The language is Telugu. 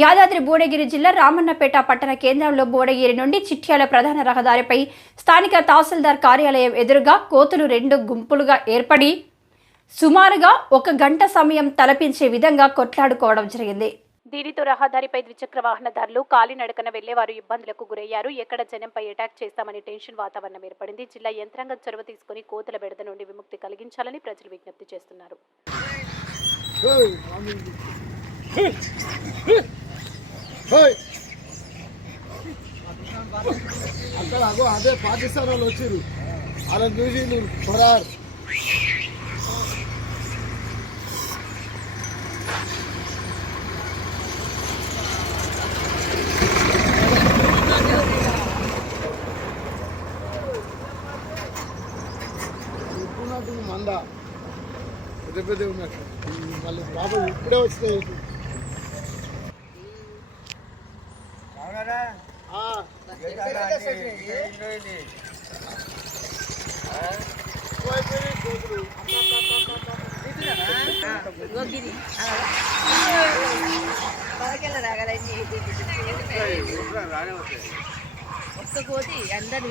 యాదాద్రి భువనగిరి జిల్లా రామన్నపేట పట్టణ కేంద్రంలో భువనగిరి నుండి చిట్యాల ప్రధాన రహదారిపై స్థానిక తహసీల్దార్ కార్యాలయం ఎదురుగా కోతులు 2 గుంపులుగా ఏర్పడి సుమారుగా 1 గంట సమయం తలపించే విధంగా కొట్లాడుకోవడం జరిగింది. దీనితో రహదారిపై ద్విచక్ర వాహనదారులు కాలినడకన వెళ్లేవారు ఇబ్బందులకు గురయ్యారు. ఎక్కడ జనంపై అటాక్ చేస్తామని టెన్షన్ వాతావరణం ఏర్పడింది. జిల్లా యంత్రాంగం చొరవ తీసుకుని కోతుల బెడద నుండి విముక్తి కలిగించాలని ప్రజలు విజ్ఞప్తి చేస్తున్నారు. అదే పాకిస్తాన్ వాళ్ళు వచ్చారు, అలా చూసి పొరారు. ఇప్పుడు మంద పెద్ద పెద్ద ఉన్నట్టు మళ్ళీ బాబు ఇప్పుడే వచ్చినాయి. ఒక్క కోతి అందరు